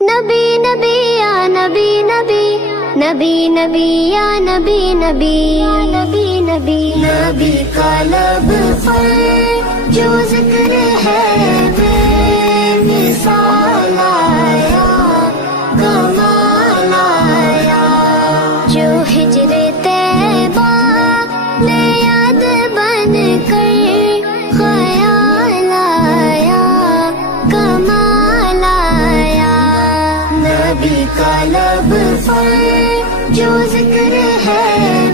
नबी नबी या नबी नबी, नबी नबी या नबी नबी, नबी नबी नबी का लब पर जो जिक्र है बेमिसाल आया, कमाल आया। जो हिजरे तैबा ले याद बन कर ख्याल आया, कमाल आया। नबी का लब पर जो जिक्र है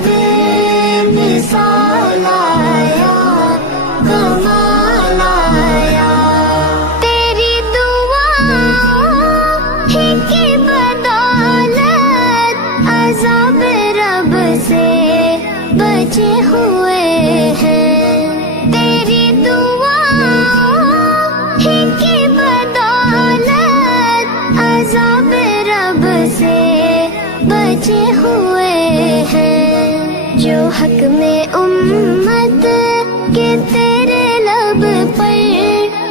बेमिसाल आया, कमाल आया। तेरी दुआओं ही की बदौलत अज़ाब रब से बचे हुए हैं। तेरी दुआओं ही की बदौलत अज़ाब रब से बचे हुए हैं। जो हक में उम्मत के तेरे लब पर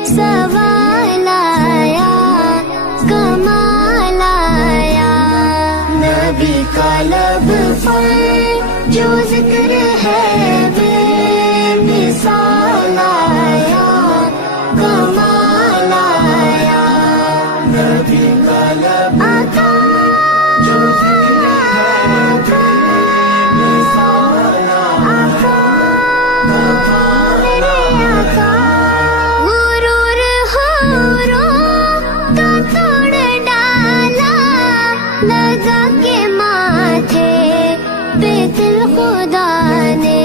सवाल आया, कमाल आया। नबी का लब पर जो जिक्र है बेमिसाल आया, कमाल आया। नबी का लब आका जो जिक्र है बेमिसाल आया, मेरे आका। गुरूर हुरों का तोड़ डाला, लगा के माथे पे दिल खुदा ने।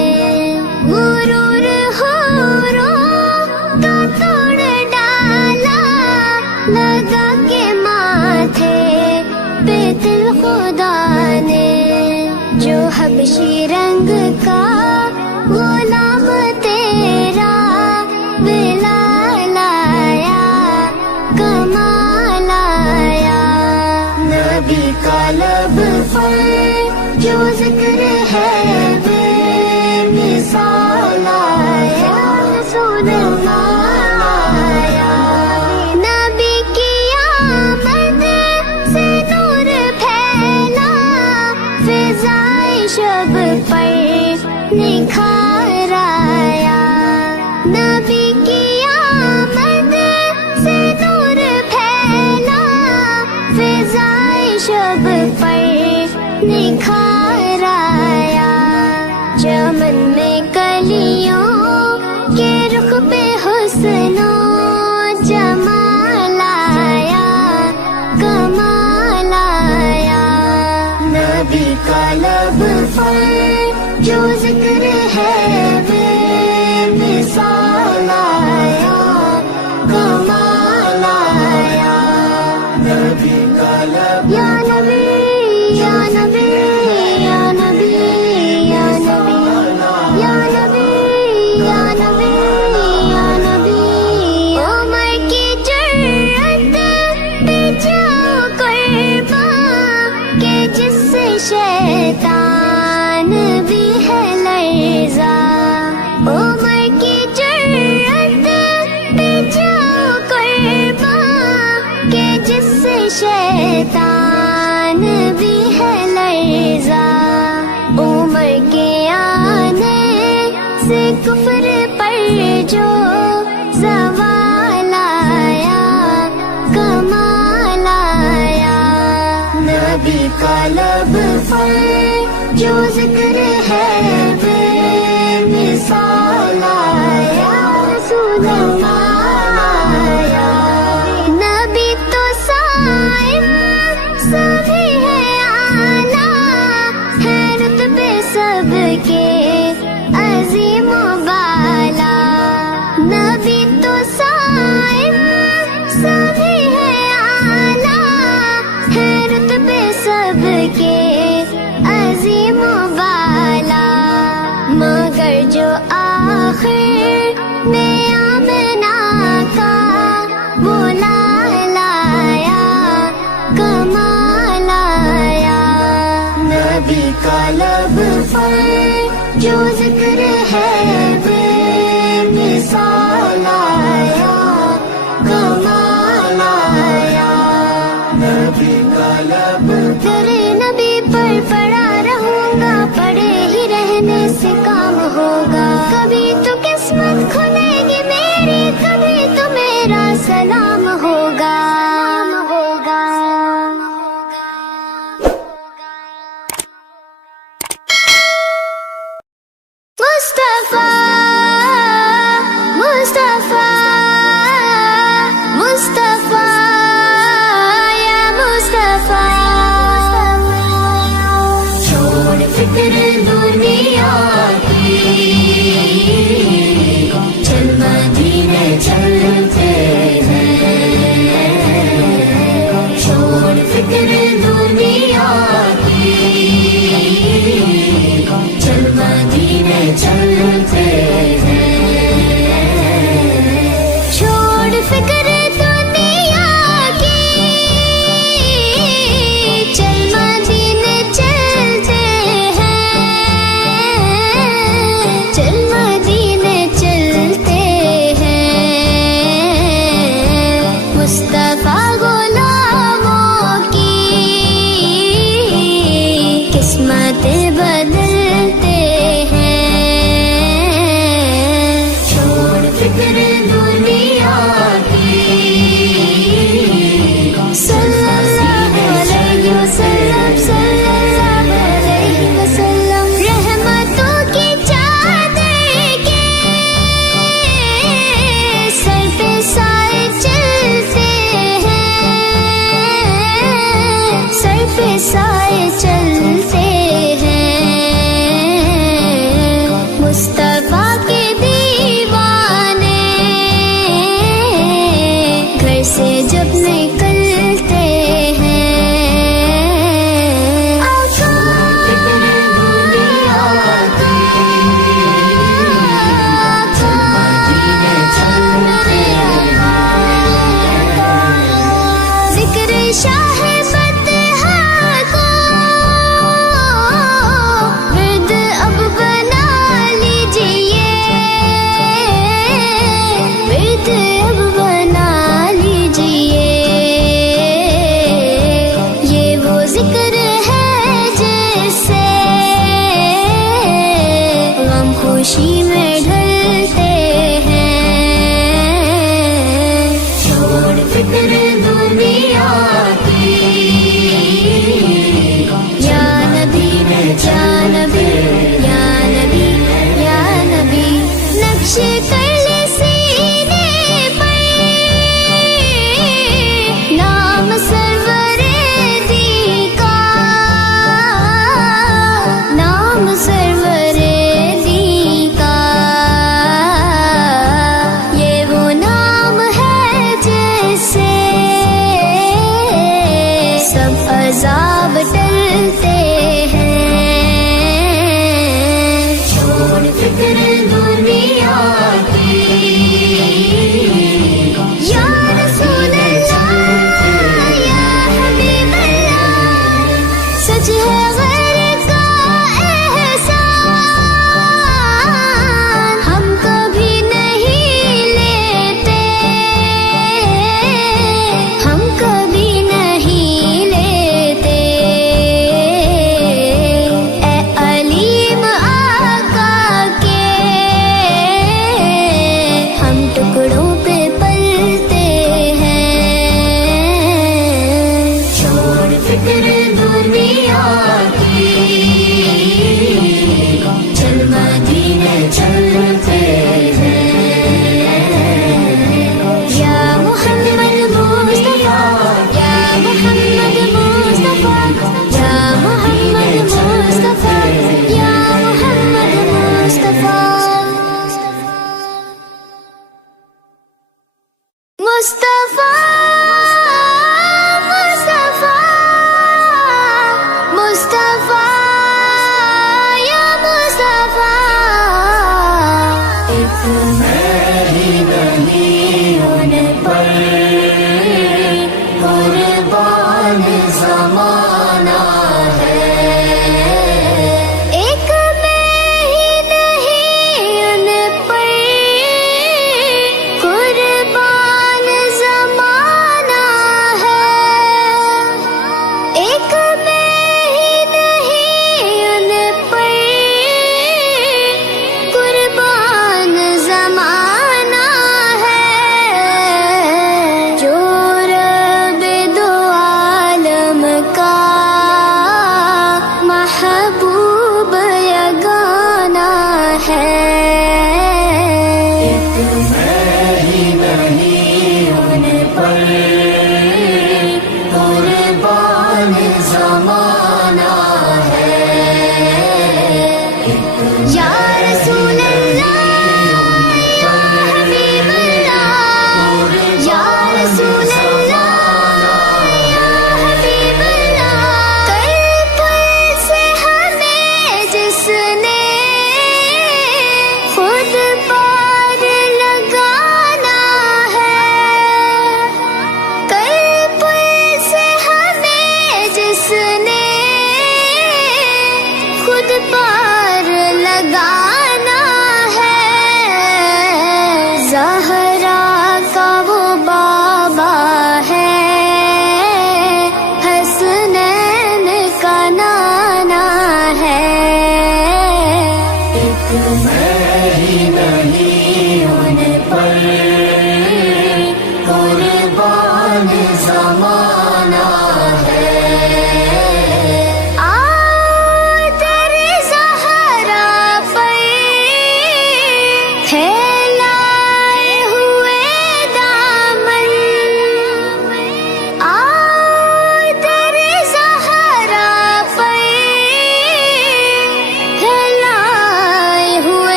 गुरूर हुरों का तोड़ डाला, लगा के माथे पे दिल खुदा ने। जो हबशी रंग का गुलाम तेरा बिलाल आया, कमाल आया। नबी का लब पर जो जिक्र है बेमिसाल आया, कमाल आया। नबी की आमद से नूर फैला, फिज़ाए शब पर निखार आया। नबी की आमद से नूर फैला, फिज़ाए शब पर निखार आया। चमन में कलियों के रुख पे हुस्नो जमाल आया, कमाल आया। नबी का लब पर जो जिक्र है बेमिसाल आया, कमाल आया। नबी का लब या नबी या नबी या नबी या नबी या नबी या नबी या नबी। उमर की जुर्रत पे जाओ कुर्बान के जिससे शैतान भी है लर्ज़ा। उमर की जुर्रत पे जाओ कुर्बान के जिससे शैतान भी है लर्ज़ा। उमर के आने से कुफ्र पर जो ज़वाल आया, कमाल आया। नबी का लब पर जो जिक्र है बेमिसाल आया, कमाल आया। नबी तो साइम सभी है आला, है रुतबे सबके अज़ीम बाला। नबी तो साइम सभी है आला, है रुतबे सबके अज़ीम बाला। मगर जो आखिर में आमना का वो लाल आया, कमाल आया। नबी का लब पर जो जिक्र है बेमिसाल आया, कमाल आया। नबी का लब तेरे नबी पर पड़ा रहूंगा, पड़े ही रहने से काम होगा। कभी तो किस्मत खुलेगी मेरी, कभी तो मेरा सलाम होगा। मुस्तफा मुस्तफा मुस्तफा या मुस्तफा, छोड़ फिक्र दुनिया की, चल मदीने चलते हैं। छोड़ फिक्र दुनिया की, चल मदीने चलते हैं। छोड़ फिक्र दुनिया की, चल मदीने चलते हैं। चल मदीने चलते हैं। मुस्तफा गुलामों की किस्मतें बदलते हैं। छोड़ फिक्र दुनिया की, सल्लल्लाहु अलैहि वसल्लम, सल्लल्लाहु अलैहि वसल्लम। रहमतों की चादर के सर पे साए चलते हैं। सर पे साए चलते हैं। मुस्तफा के दीवाने घर से जब निकलते हैं। आका जिक्र शाह बतहा को विर्द अब बना लीजिए। विर्द अब बना लीजिए। ये वो जिक्र है जिससे गम खुशी में ढलते हैं। छोड़ फिक्र दुनिया की, या नबी या नबी या नबी या नबी। नक्शे कर ले सीने पर नाम सरवरे दी का, नाम सरवरे दी का। ये वो नाम है जिससे सब अजाब टलते हैं। छोड़ फिक्र दुनिया की, या रसूल अल्लाह या हबीब अल्लाह। सच है गैर का एहसान, हम कभी नहीं लेते। हम कभी नहीं लेते।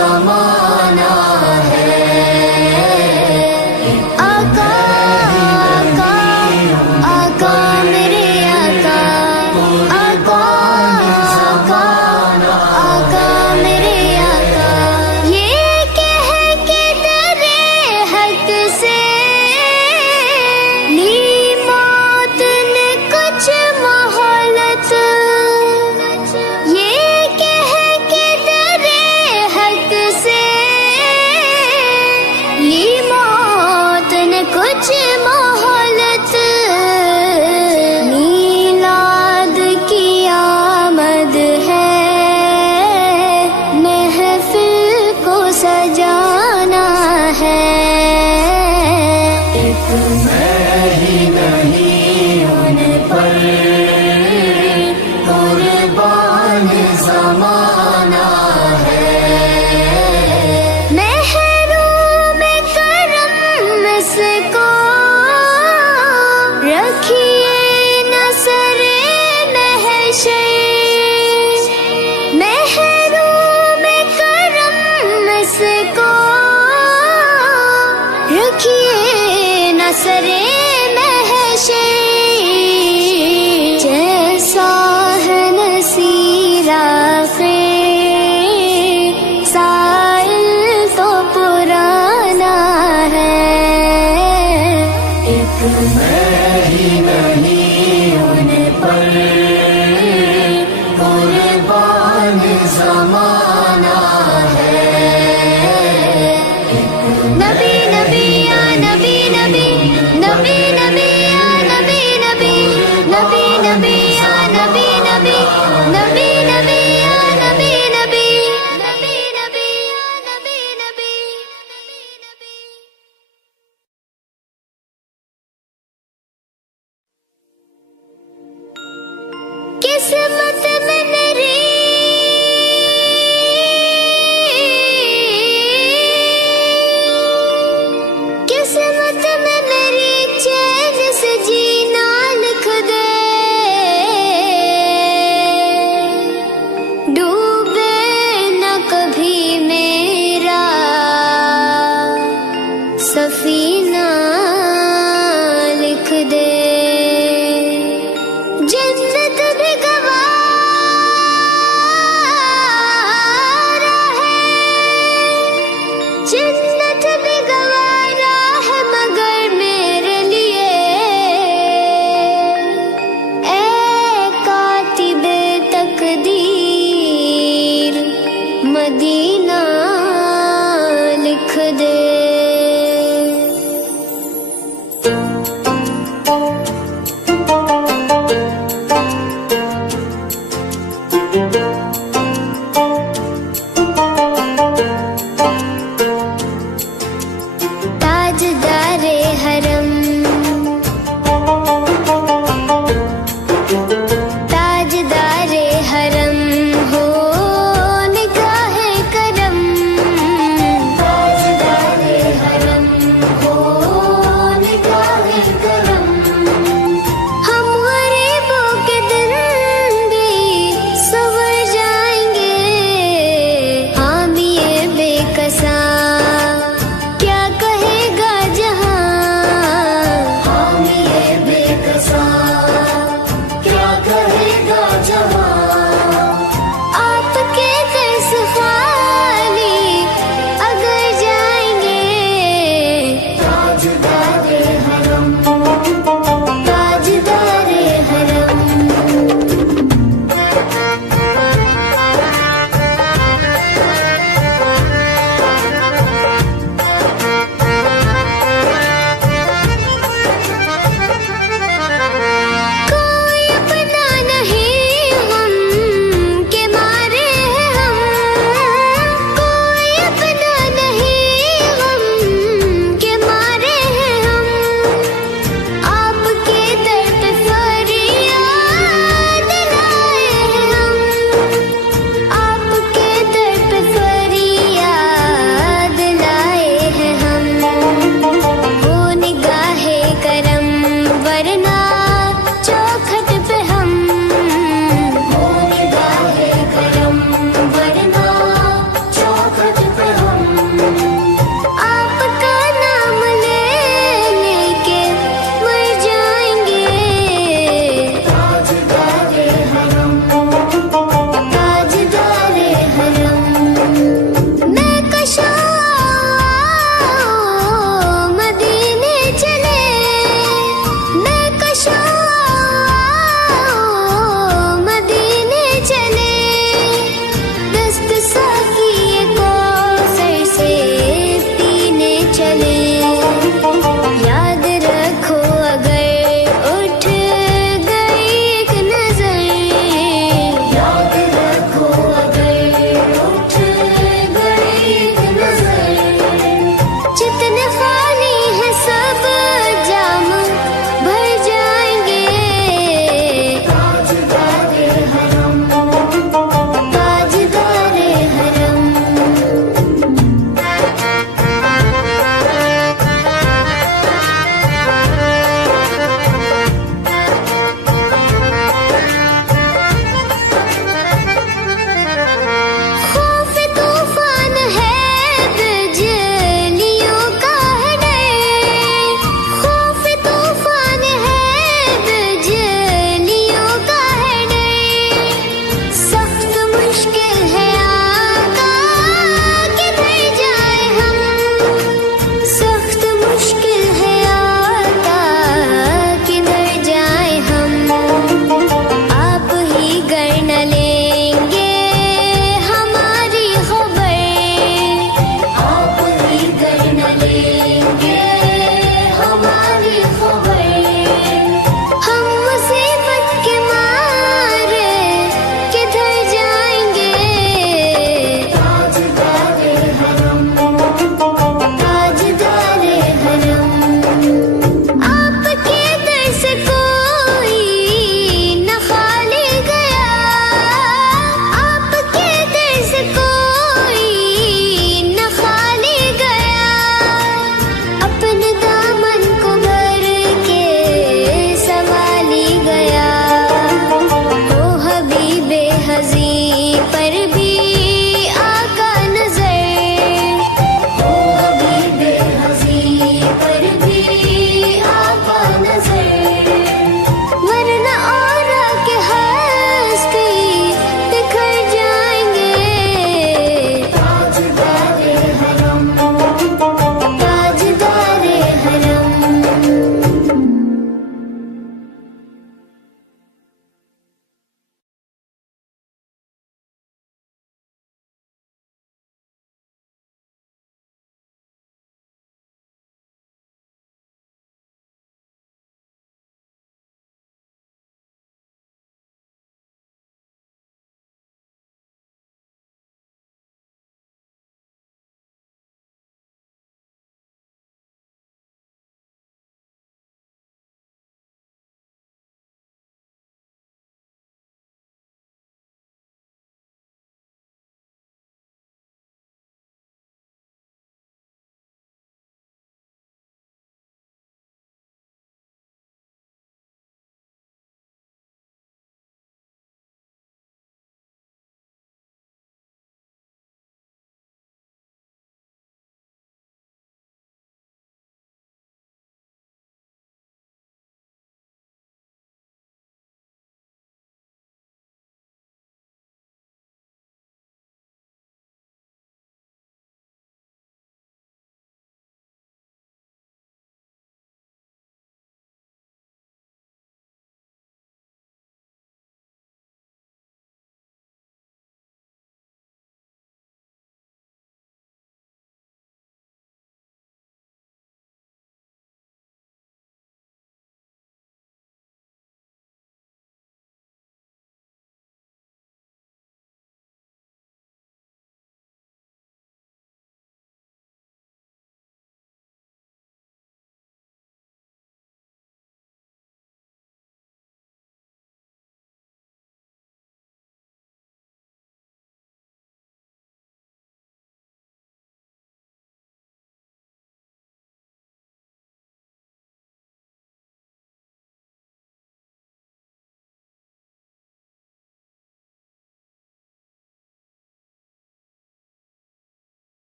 ज़माना है। आका आका आका मेरे आका, आका आका आका मेरे आका। ये कह के डरे हक से ली मौत ने कुछ मोहलत। ये कह के डरे हक से ली मौत ने कुछ मोहलत। मीलाद की आमद है, महफिल को सजाना है। एक मैं ही नहीं उन पर कुर्बान ज़माना है। महरूम करम इसको रखिए नसरे महशर। महरूम करम इसको रखिए नसरे महशर। जैसा है नसीरा से साइल तो पुराना है। एक मैं ही नहीं उन पर कुर्बान ज़माना है। नबी नबी या नबी नबी, नबी नबी या नबी नबी, नबी नबी या नबी नबी, नबी नबी या नबी नबी, नबी नबी या नबी नबी।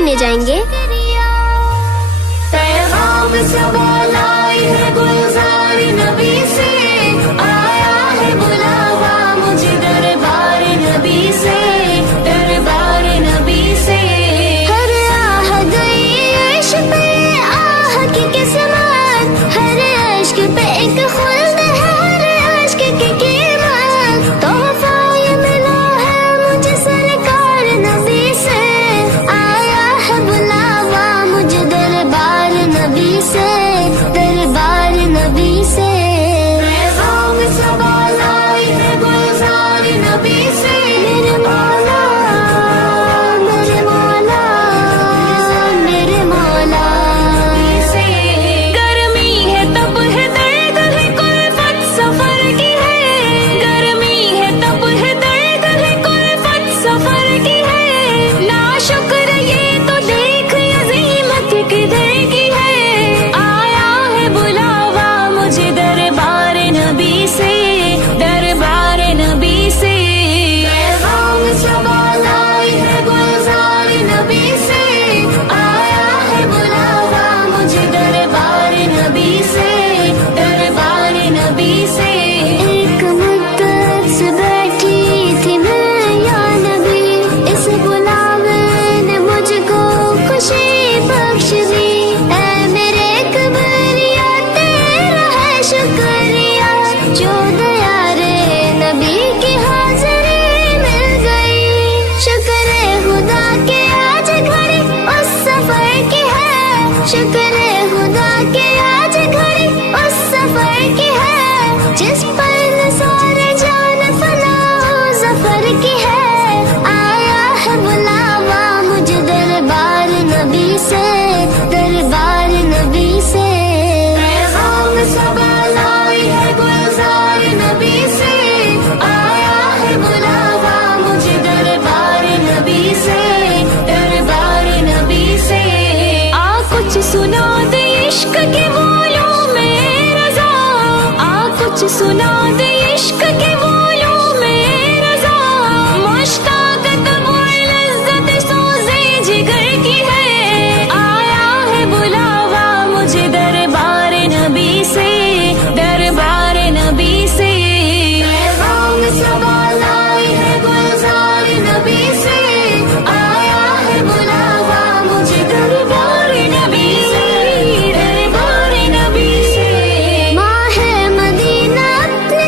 में जाएंगे। पैगाम सवाल आई है गुलजार नबी से, आया है बुलावा मुझे दरबार नबी से, दरबार नबी से। हर आह गई अर्श पे आह की किस्मत, हर अश्क पे एक खुल्द है, हर अश्क की कीमत। तोहफा ये मिला है मुझे सरकार नबी से, आया है बुलावा मुझे दरबार नबी से, दरबार नबी से। पैगाम सवाल आई है गुलजार नबी से, मेरे मौला, मेरे मौला, मेरे मौला। से। गर्मी है तब है दर्द है कुल्फत सफर की है, गर्मी है तब है दर्द है कुल्फत सफर की है। नाशुक्र ये तो देख अजीमत किधर की है, आया है बुलावा मुझे दरबार नबी से, दरबार नबी से। पैगाम सवाल आई है गुलजार नबी से, आया है बुलावा मुझे दरबार नबी से, दरबार नबी से। एक मुद्दत से बैठी थी मैं या नबी, इस बुलावे ने मुझको खुशी बख्श दी। ऐ मेरे कबरिया तेरा है शुक्रिया, जो दया रे नबी की हाजिरी मिल गई। शुक्र है खुदा के आज घड़ी उस सफर की है, शुक्र है खुदा के आज घड़ी उस सफर की है, जिस पर सारे जान फना सफर की है। आया है बुलावा मुझे दरबार नबी से, दरबार नबी से। पैगाम सवाल आई है गुलजार नबी से, आया है बुलावा मुझे दरबार नबी से, दरबार नबी से। आ कुछ सुना दे इश्क के बोलों में रज़ा, आ कुछ सुना दे इश्क के बोलों में रज़ा। मुश्ताक़त वो लज़्ज़त सोज़े जिगर की है, आया है बुलावा मुझे दरबार नबी से, दरबार नबी से। पैगाम सवाल आई है गुलजार नबी से, आया है बुलावा मुझे दरबार नबी से, दरबार नबी से। माँ है मदीना अपने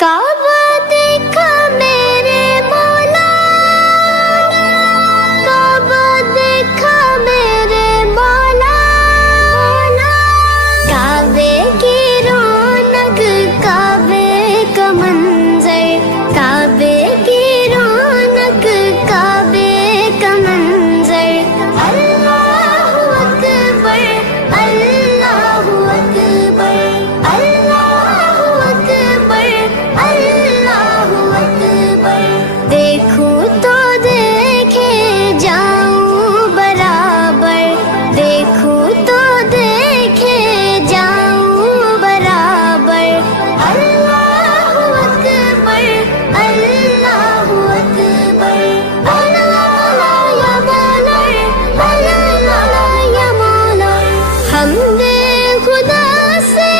काबा देखा मेरे मौला, काबा देखा मेरे मौला, काबे की रौनक, काबे का मंजर, काबे की रौनक, काबे का मंजर। अल्लाहु अकबर, अल्लाहु अकबर, अल्लाहु अकबर, अल्लाहु अकबर। देखूं तो देखे जाऊं बराबर, देखूं तो देखे जाऊं बराबर। अल्लाहु अकबर, अल्लाहु अकबर। अल्लाह या मौला, अल्लाह या मौला। हमदे खुदा से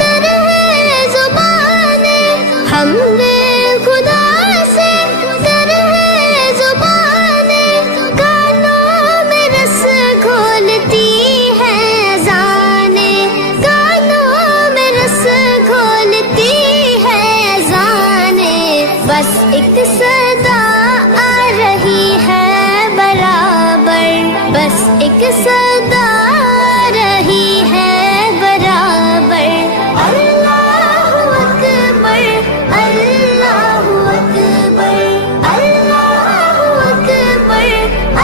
तर है ज़ुबाने, हमदे खुदा से तर है ज़ुबाने। कानों में रस घोलती है ज़ाने, कानों में रस घोलती है ज़ाने। बस एक सदा आ रही है बराबर, बस एक सदा आ रही है बराबर। अल्लाहु अकबर, अल्लाहु अकबर, अल्लाहु अकबर,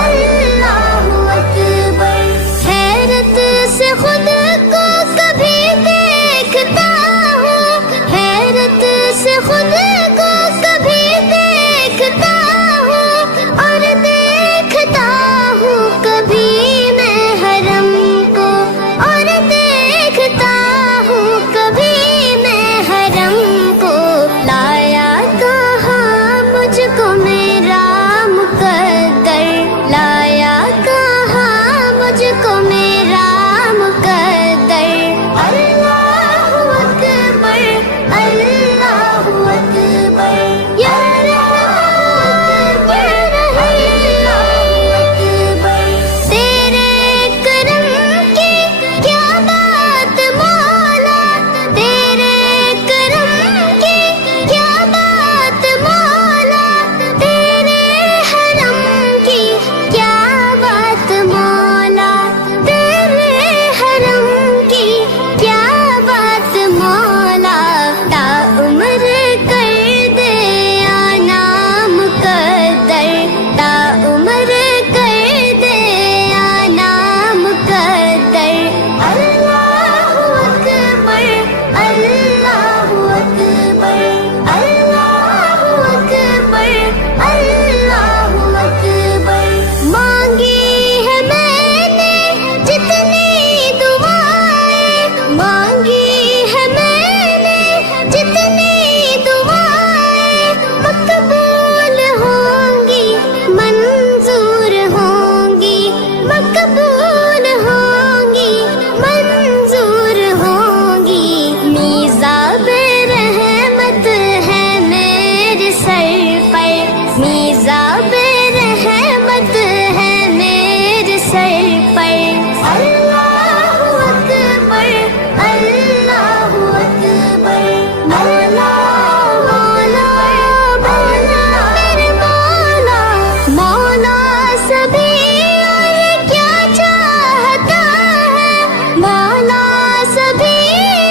अल्लाहु अकबर। हैरत से खुद को कभी देखता हूँ, हैरत से खुद को कभी देखता हूँ, और देखता हूँ कभी मैं हरम को, और देखता हूँ कभी मैं हरम को। लाया कहाँ मुझको मेरा मुकद्दर, लाया कहाँ मुझको मेरा मुकद्दर। अल्लाहु अकबर, अल्लाहु अकबर। या अकबर, अल्लाहु अकबर। तेरे करम की क्या बात मौला, तेरे करम की क्या बात मौला, तेरे हरम की क्या बात मौला, तेरे हरम की क्या बात मौला। ता उम्र कर दे आना मुकद्दर, ता उम्र कर दे आना मुकद्दर। अल्लाहु अकबर, अल्लाहु अकबर, अल्लाहु अकबर, अल्लाहु अकबर। मांगी है मैंने जितनी दुआएं, मांगी है मैंने जितनी दुआएं। मकबूल होंगी, मंजूर होंगी, मकबूल होंगी, मंजूर होंगी। मीज़ाबे रहमत है मेरे सर पर, मीज़ाबे रहमत है मेरे सर पर। अल्लाहु अकबर, अल्लाहु अकबर। मौला, मौला, मौला, मेरे मौला, मौला सभी और क्या चाहता है, मौला सभी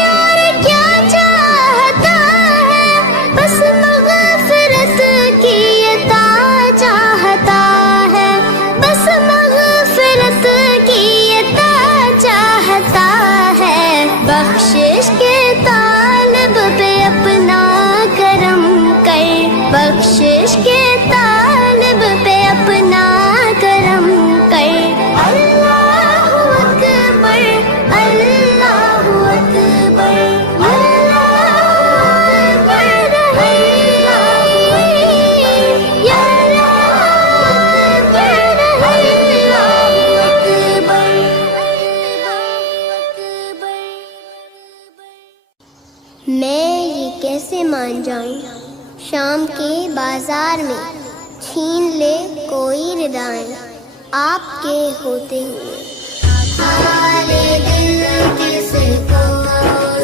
और क्या चाहता है। बस मग़फ़िरत की अता चाहता है, बस मग़फ़िरत की अता चाहता है। बख्शिश के तालिब पे अपना करम कर, बख्शिश के तालिब पे अपना करम कर। अल्लाहु अकबर, अल्लाहु अकबर, अल्लाहु अकबर। या अकबर, अल्लाहु अकबर। मैं ये कैसे मान जाऊं, शाम के बाजार में छीन ले कोई रिदाएं आपके होते हुए। हाले दिल किसको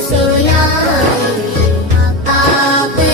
सुनाएं, आपके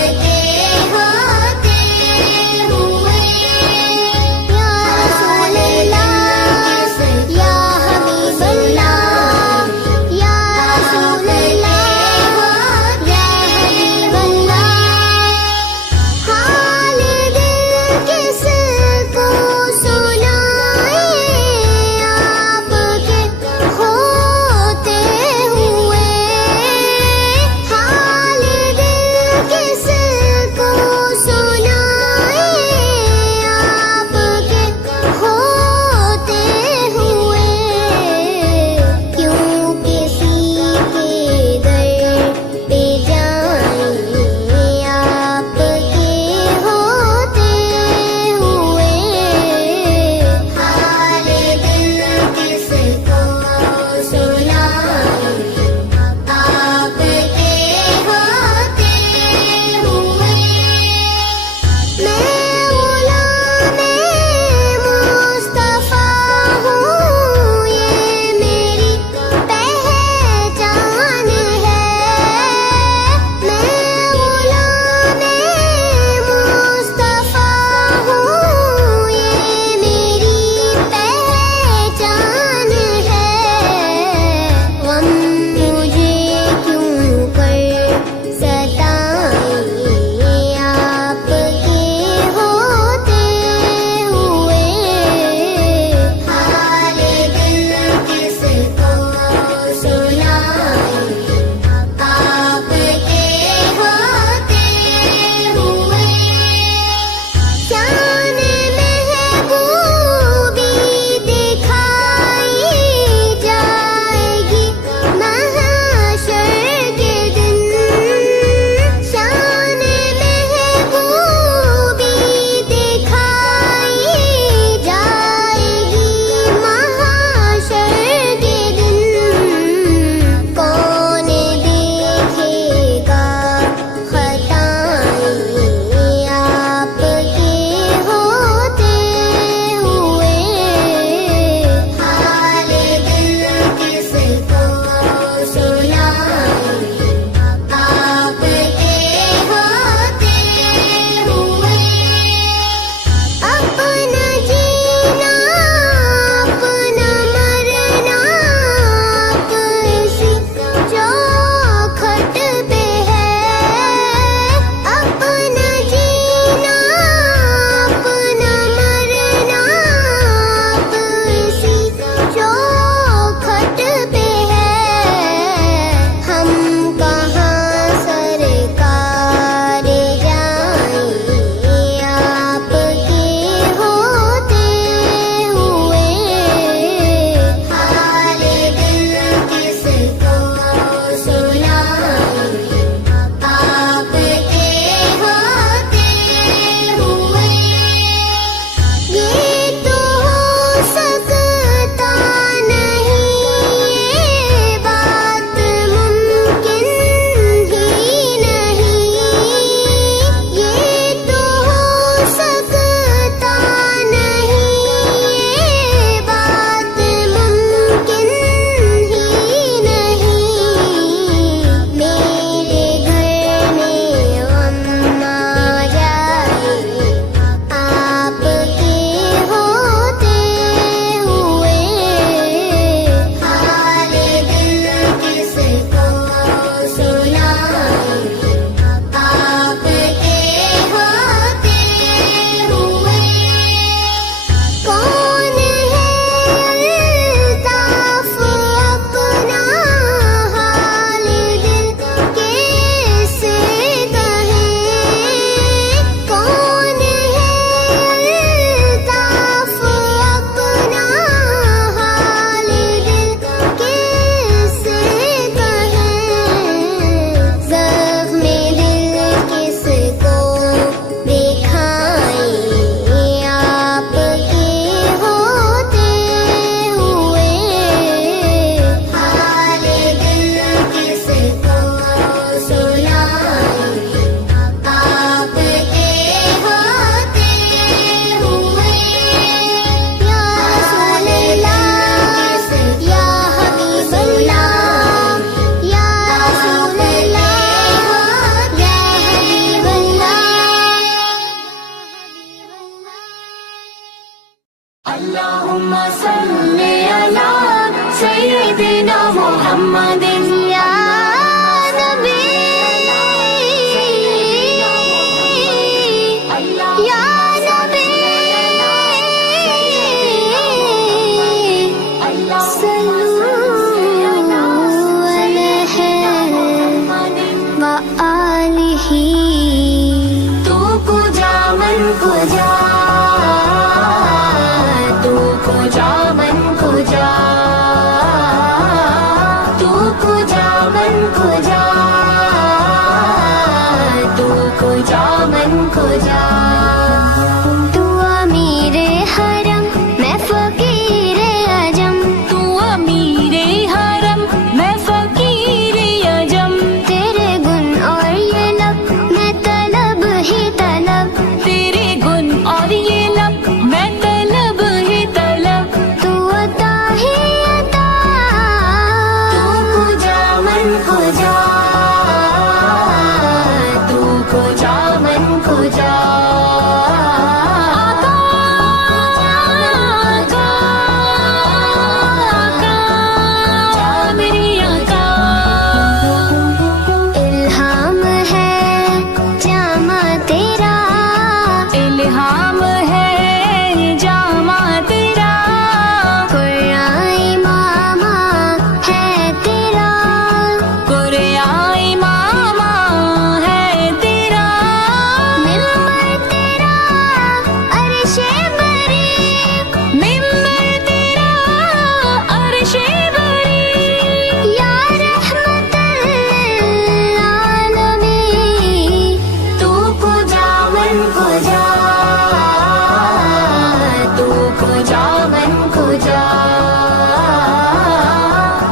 को जा मन को जा। तू अमीर हरम मैं फकीर अजम, तू अमीर हरम मैं फकीर अजम। तेरे गुण और ये लब मैं तलब ही तलब, तेरे गुण और ये लब मैं तलब ही तलब। तू अता ही अता। तू को जा मन को जा, तू को जा मन को जा। आका, आका, आका, मेरे आका। इल्हाम है जामा तेरा, इल्हाम है जामा तेरा। कुराई मामा है तेरा, कुराई मामा है तेरा। मिंबर तेरा अर्शे बरी, मिंबर तेरा अर्शे बरी। या रहमतल आलमीन। तू को जा मन को जा, तू को जा मन को जा,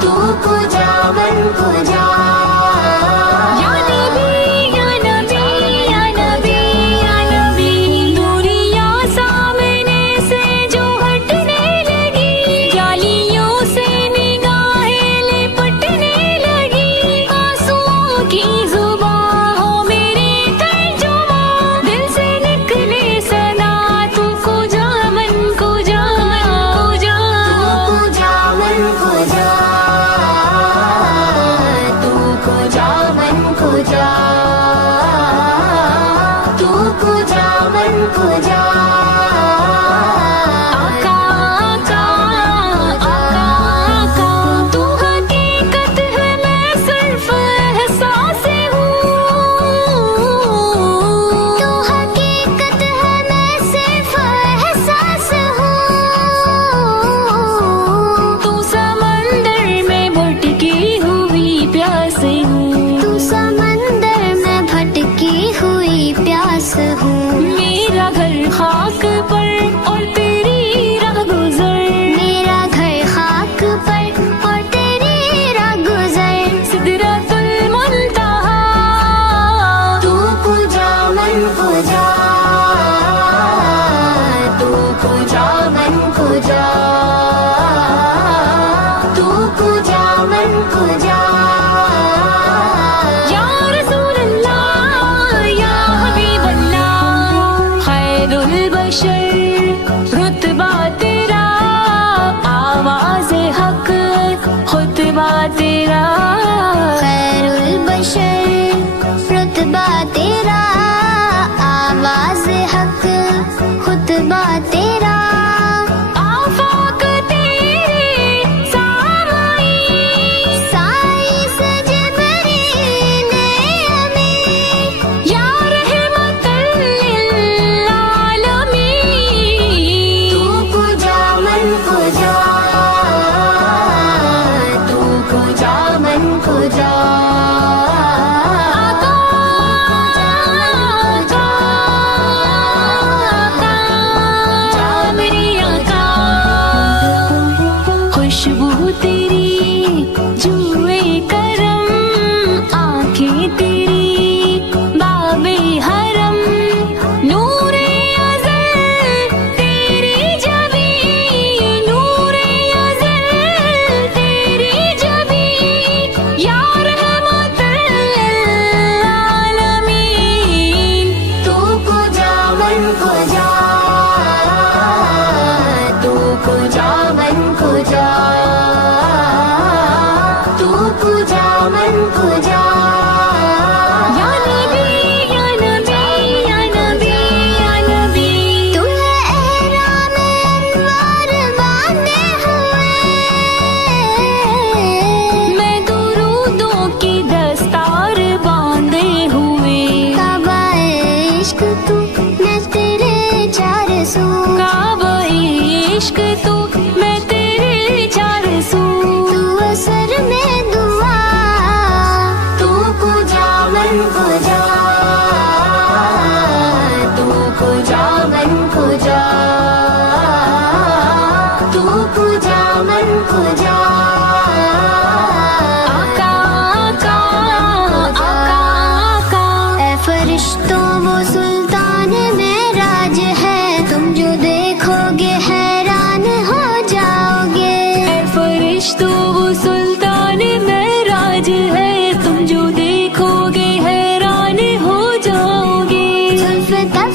तू को जा मन को जा। या नबी, या नबी, या नबी, या नबी। दूरियां सामने से जो हटने लगी, जालियों से निगाहें लिपटने लगी। आंसुओं की जुबान हो मेरे तर्जुमा, दिल से निकले सदा तू को जा मन को जा, को जा। तू को जा मन को जा, तू को जा मन को जा, तू को जा मन को जा। आका, आका, आका, आका। तू हकीकत है मैं सिर्फ एहसास हूँ, तू हकीकत है मैं सिर्फ एहसास हूँ। तू समंदर में भटकी हुई प्यास हूँ, तू समंदर में भटकी हुई प्यास हूँ। मेरा घर खाक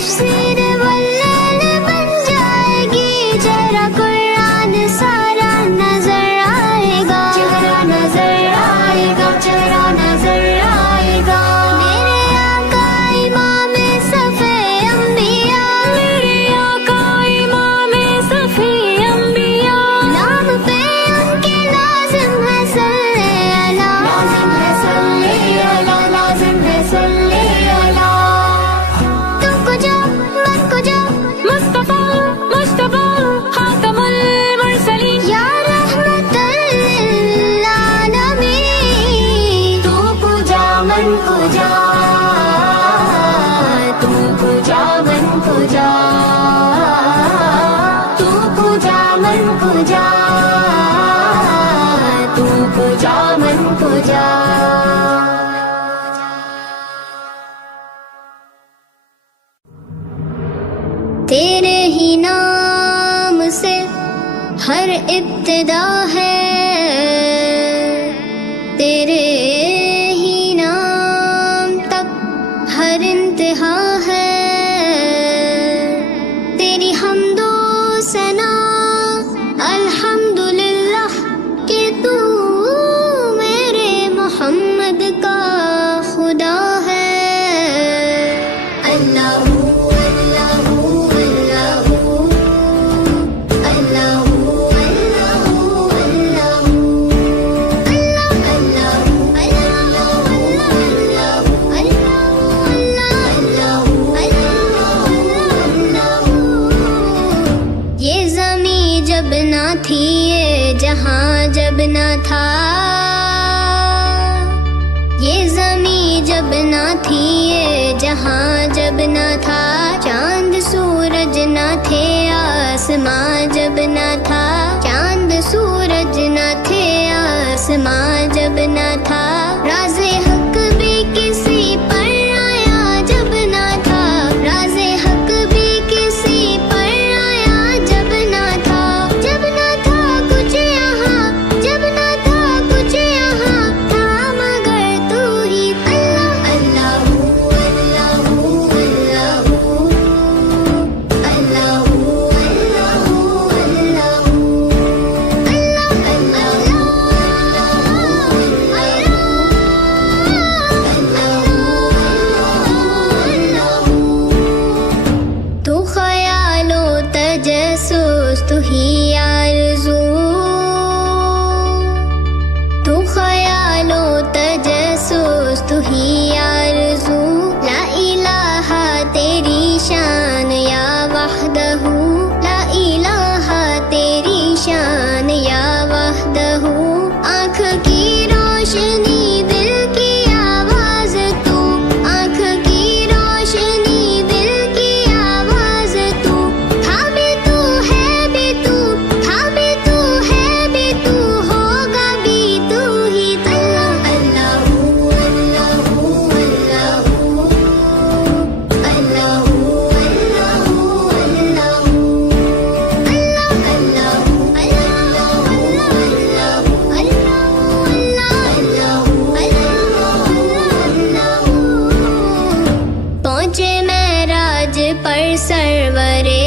तफसीर वल्लैल बन जाएगी, जरा कुरान सारा नजर आएगा, चेहरा नजर आएगा, चेहरा नजर आएगा। मेरे आका इमाम सफ़े अंबिया, मेरे आका इमाम सफ़े अंबिया, नाम पे उनके लाजिम है सल्ले अला, लाजिम है सल्ले अला, लाजिम है सल्ले अला। तुमको जो मन को जो मुस्तफा मुस्तफा खातमुल मुरसलीन, या रहमतल लिल आलमीन। तू पूजा मन को जा, तू पूजा मन को जा, तू पूजा मन को जा, तू पूजा मन को जा। तेरे ही नाम से हर इब्तिदा है, तेरे ही नाम तक हर इंतहा है। तेरी हम्दो सना अल्हम्दुलिल्लाह कि तू मेरे मोहम्मद का खुदा है। अल्लाहू अल्लाहू अल्लाहू अल्लाहू अल्लाहू अल्लाहू अल्लाहू अल्लाहू। ये ज़मी जब ना थी, ये जहां जब ना था, ये ज़मी जब ना थी, ये जहां जब ना था, चांद सूरज ना थे, आसमां जब ना था, चांद सूरज ना थे, आसमां जब ना था, राज़े हक भी किसी पर आया जब ना था, राज़े हक भी किसी पर आया जब ना था, जब ना था कुछ यहाँ, जब ना था कुछ यहाँ था, मगर तू ही अल्लाह। अल्लाहू अल्लाहू अल्लाहू अल्लाहू अल्लाहू अल्लाहू तू ख्यालो तजस्सुस, तू ही आरज़ू, तू ख्यालो तजस्सुस, तू ही आरज़ू। ला इलाहा तेरी शान या वहदहू, ला इलाहा तेरी शान या वहदहू। आँख की रोशनी दिल की आवाज़ तू, आँख की रोशनी दिल की आवाज़ तू, था भी तू है भी तू, था भी तू है भी तू, होगा भी तू ही। अल्लाह अल्लाहू अल्लाहू अल्लाहू अल्लाहू अल्लाहू अल्लाहू अल्लाहू अल्लाहू अल्लाहू। पहुँचे महराज पर सरवरे